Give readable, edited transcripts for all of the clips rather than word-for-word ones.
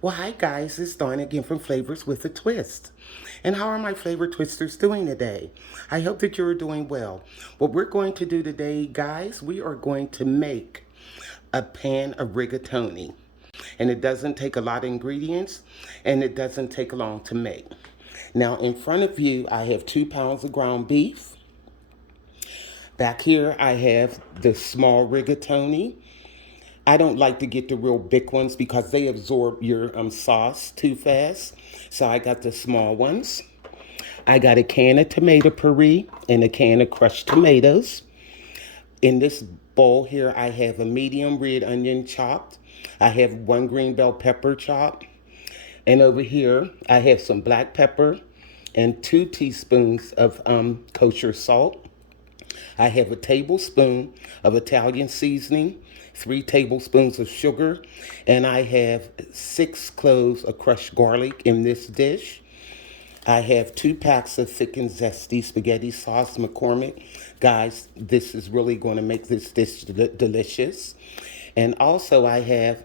Well, hi guys, it's Dawn again from Flavors with a Twist. And how are my flavor twisters doing today? I hope that you're doing well. What we're going to do today, guys, we are going to make a pan of rigatoni. And it doesn't take a lot of ingredients, and it doesn't take long to make. Now, in front of you, I have 2 pounds of ground beef. Back here, I have the small rigatoni. I don't like to get the real big ones because they absorb your sauce too fast. So I got the small ones. I got a can of tomato puree and a can of crushed tomatoes. In this bowl here, I have a medium red onion chopped. I have 1 green bell pepper chopped. And over here, I have some black pepper and 2 teaspoons of kosher salt. I have a tablespoon of Italian seasoning, 3 tablespoons of sugar, and I have 6 cloves of crushed garlic in this dish. I have 2 packs of thick and zesty spaghetti sauce, McCormick. Guys, this is really going to make this dish delicious. And also I have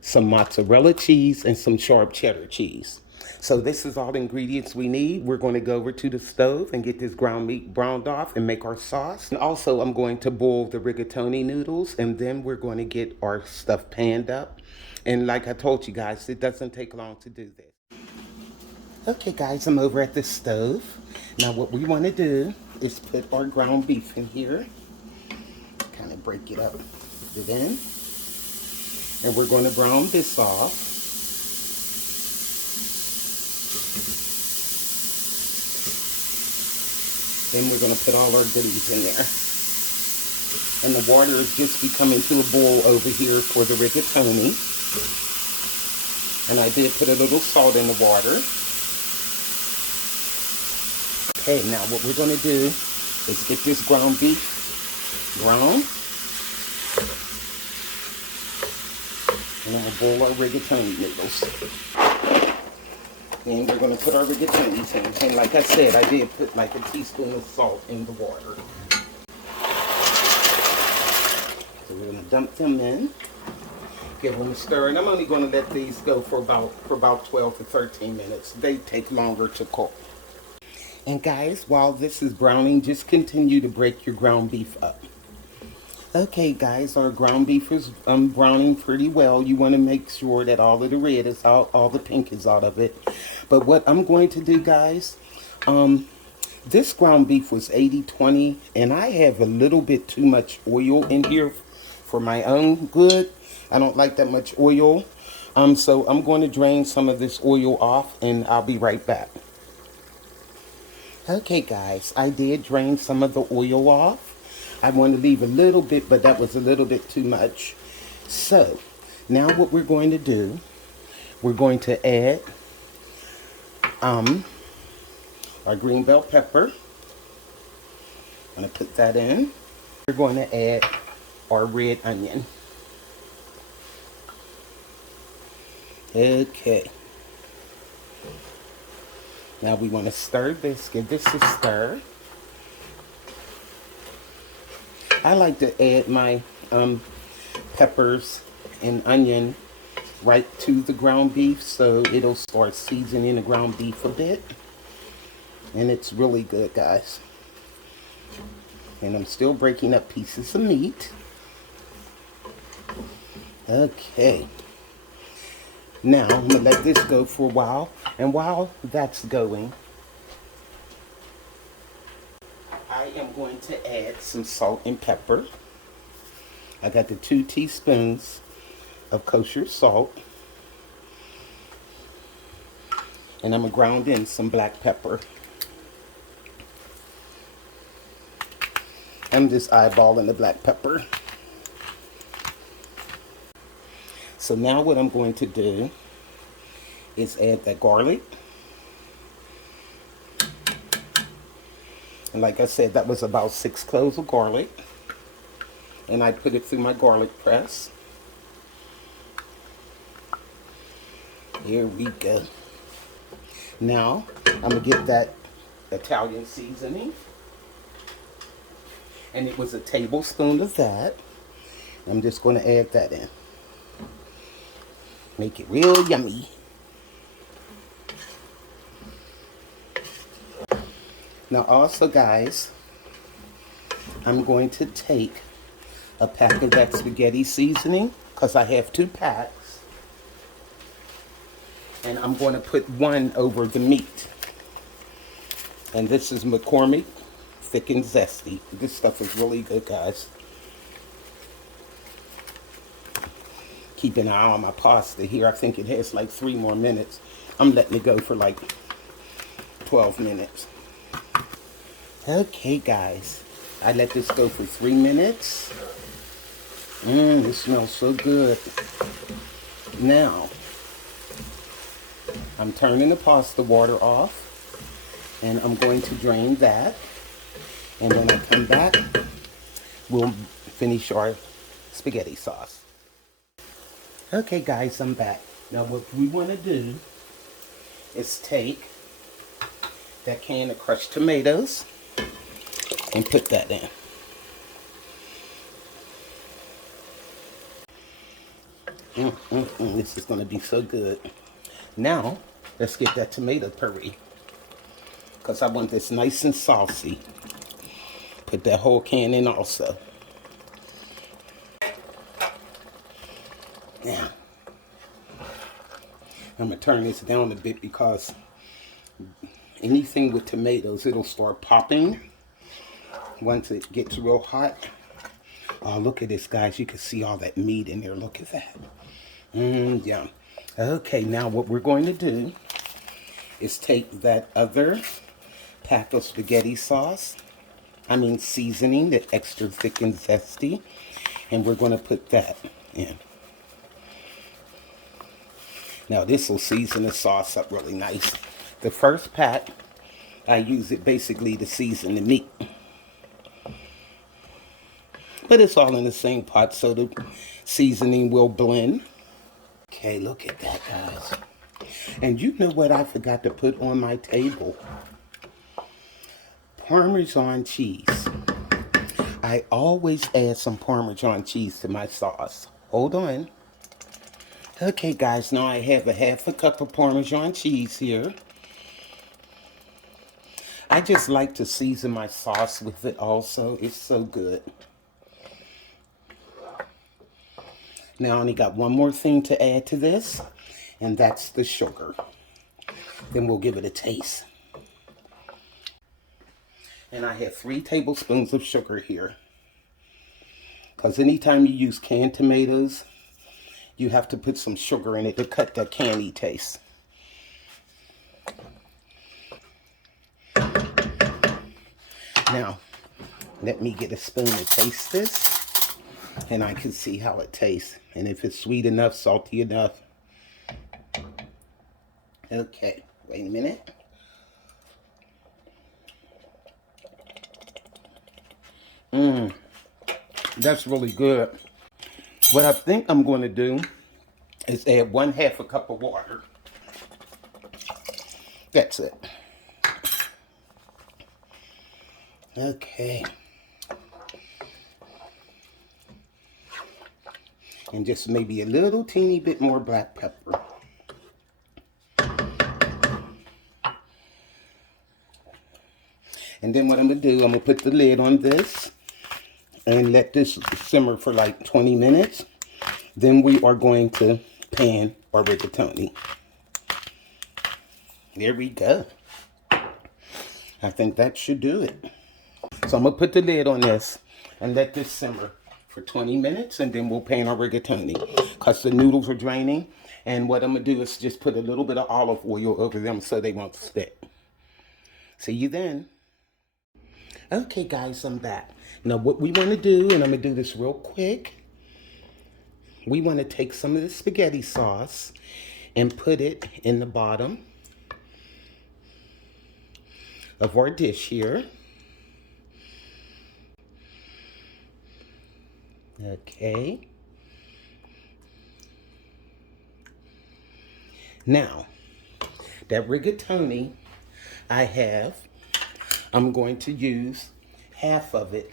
some mozzarella cheese and some sharp cheddar cheese. So this is all the ingredients we need. We're going to go over to the stove and get this ground meat browned off and make our sauce. And also I'm going to boil the rigatoni noodles, and then we're going to get our stuff panned up. And like I told you guys, it doesn't take long to do this. Okay guys, I'm over at the stove. Now what we want to do is put our ground beef in here. Kind of break it up, put it in. And we're going to brown this off. Then we're going to put all our goodies in there. And the water is just becoming to a boil over here for the rigatoni. And I did put a little salt in the water. Okay, now what we're going to do is get this ground beef brown. And then we'll boil our rigatoni noodles. And we're going to put our rigatonis in. And like I said, I did put like a teaspoon of salt in the water. So we're going to dump them in. Give them a stir. And I'm only going to let these go for about 12 to 13 minutes. They take longer to cook. And guys, while this is browning, just continue to break your ground beef up. Okay guys, our ground beef is browning pretty well. You want to make sure that all of the red is out, all the pink is out of it. But what I'm going to do, guys, this ground beef was 80-20, and I have a little bit too much oil in here for my own good. I don't like that much oil. So I'm going to drain some of this oil off, and I'll be right back. Okay guys, I did drain some of the oil off. I want to leave a little bit, but that was a little bit too much. So, now what we're going to do, we're going to add our green bell pepper. I'm going to put that in. We're going to add our red onion. Okay. Now we want to stir this, give this a stir. I like to add my peppers and onion right to the ground beef, so it'll start seasoning the ground beef a bit. And it's really good, guys. And I'm still breaking up pieces of meat. Okay. Now I'm going to let this go for a while. And while that's going, I am going to add some salt and pepper. I got the 2 teaspoons of kosher salt. And I'm going to ground in some black pepper. I'm just eyeballing the black pepper. So now what I'm going to do is add that garlic. And like I said, that was about 6 cloves of garlic. And I put it through my garlic press. Here we go. Now, I'm going to get that Italian seasoning. And it was a tablespoon of that. I'm just going to add that in. Make it real yummy. Now also, guys, I'm going to take a pack of that spaghetti seasoning, because I have 2 packs, and I'm going to put one over the meat. And this is McCormick Thick and Zesty. This stuff is really good, guys. Keep an eye on my pasta here. I think it has like 3 more minutes. I'm letting it go for like 12 minutes. Okay, guys. I let this go for 3 minutes. It smells so good. Now, I'm turning the pasta water off. And I'm going to drain that. And when I come back, we'll finish our spaghetti sauce. Okay, guys, I'm back. Now, what we want to do is take that can of crushed tomatoes and put that in. This is going to be so good. Now, let's get that tomato puree, because I want this nice and saucy. Put that whole can in also. Now, I'm going to turn this down a bit, because anything with tomatoes, it'll start popping once it gets real hot. Oh, look at this, guys. You can see all that meat in there. Look at that. Yum. Okay, now what we're going to do is take that other pack of spaghetti sauce, seasoning, the extra thick and zesty, and we're going to put that in. Now, this will season the sauce up really nice. The first pack, I use it basically to season the meat. But it's all in the same pot, so the seasoning will blend. Okay, look at that, guys. And you know what I forgot to put on my table? Parmesan cheese. I always add some Parmesan cheese to my sauce. Hold on. Okay, guys, now I have a half a cup of Parmesan cheese here. I just like to season my sauce with it also. It's so good. Now I only got one more thing to add to this, and that's the sugar. Then we'll give it a taste. And I have 3 tablespoons of sugar here. Because anytime you use canned tomatoes, you have to put some sugar in it to cut that candy taste. Now, let me get a spoon to taste this, and I can see how it tastes, and if it's sweet enough, salty enough. Okay, wait a minute. That's really good. What I think I'm going to do is add 1/2 a cup of water. That's it. Okay. And just maybe a little teeny bit more black pepper. And then what I'm going to do, I'm going to put the lid on this and let this simmer for like 20 minutes. Then we are going to pan our rigatoni. There we go. I think that should do it. So I'm going to put the lid on this and let this simmer for 20 minutes, and then we'll pan our rigatoni, because the noodles are draining. And what I'm going to do is just put a little bit of olive oil over them so they won't stick. See you then. Okay, guys, I'm back. Now, what we want to do, and I'm going to do this real quick, we want to take some of the spaghetti sauce and put it in the bottom of our dish here. Okay. Now, that rigatoni I'm going to use half of it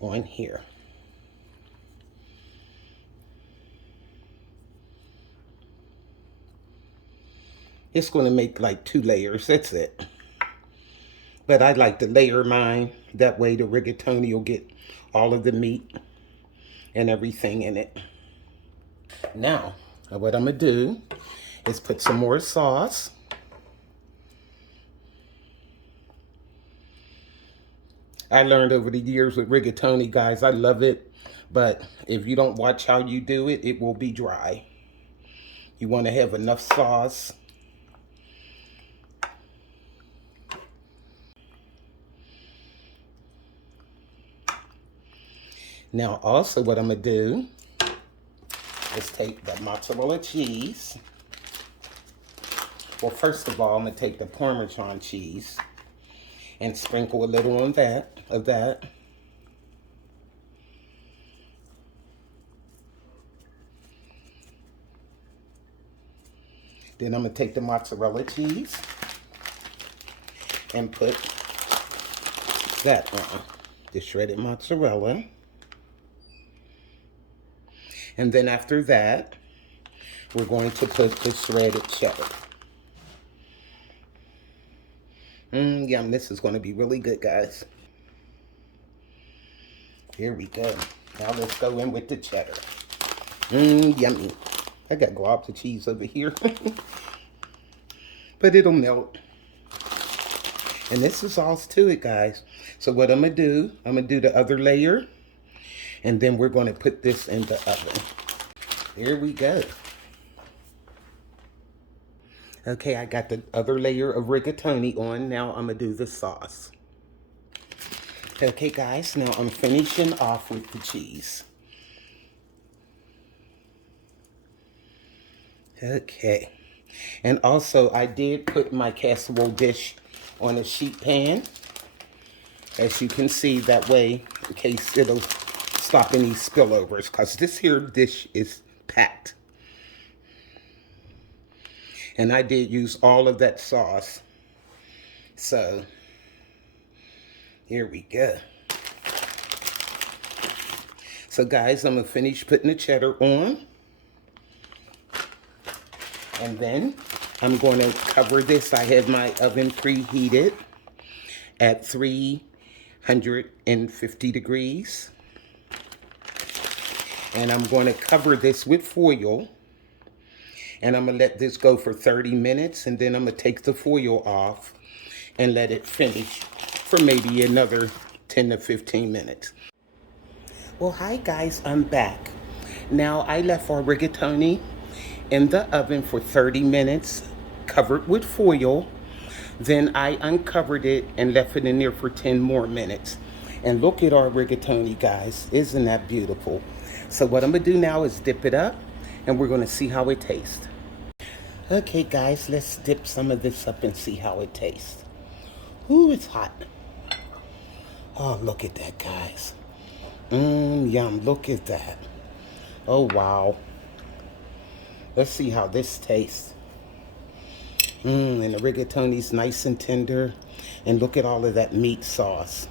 on here. It's going to make like 2 layers. That's it. But I like to layer mine. That way the rigatoni will get all of the meat and everything in it. Now, what I'm going to do is put some more sauce. I learned over the years with rigatoni, guys, I love it. But if you don't watch how you do it, it will be dry. You want to have enough sauce. Now, also what I'm going to do is take the mozzarella cheese. Well, first of all, I'm going to take the Parmesan cheese and sprinkle a little on that, Then I'm going to take the mozzarella cheese and put that on, the shredded mozzarella. And then after that, we're going to put the shredded cheddar. Yum, this is going to be really good, guys. Here we go. Now let's go in with the cheddar. Yummy. I got globs of cheese over here. But it'll melt. And this is all to it, guys. So what I'm going to do the other layer. And then we're going to put this in the oven. Here we go. Okay, I got the other layer of rigatoni on. Now I'm going to do the sauce. Okay, guys, now I'm finishing off with the cheese. Okay. And also, I did put my casserole dish on a sheet pan. As you can see, that way, in case it'll stop any spillovers, because this here dish is packed. And I did use all of that sauce. So, here we go. So guys, I'm going to finish putting the cheddar on. And then I'm going to cover this. I have my oven preheated at 350 degrees. And I'm going to cover this with foil. And I'm going to let this go for 30 minutes. And then I'm going to take the foil off and let it finish for maybe another 10 to 15 minutes. Well, hi guys, I'm back. Now, I left our rigatoni in the oven for 30 minutes, covered with foil. Then I uncovered it and left it in there for 10 more minutes. And look at our rigatoni, guys. Isn't that beautiful? So what I'm going to do now is dip it up, and we're going to see how it tastes. Okay, guys, let's dip some of this up and see how it tastes. Ooh, it's hot. Oh, look at that, guys. Yum, look at that. Oh, wow. Let's see how this tastes. And the rigatoni's nice and tender. And look at all of that meat sauce.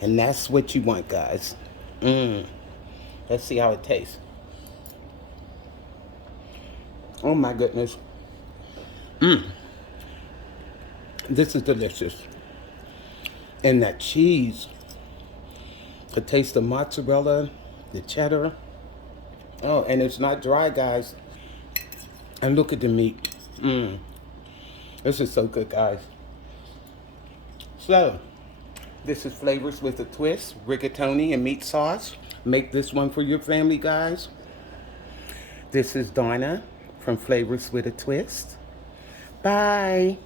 And that's what you want, guys. Let's see how it tastes. Oh my goodness. This is delicious. And that cheese. The taste of mozzarella, the cheddar. Oh, and it's not dry, guys. And look at the meat. This is so good, guys. So, this is Flavors with a Twist, rigatoni and meat sauce. Make this one for your family, guys. This is Donna from Flavors with a Twist. Bye.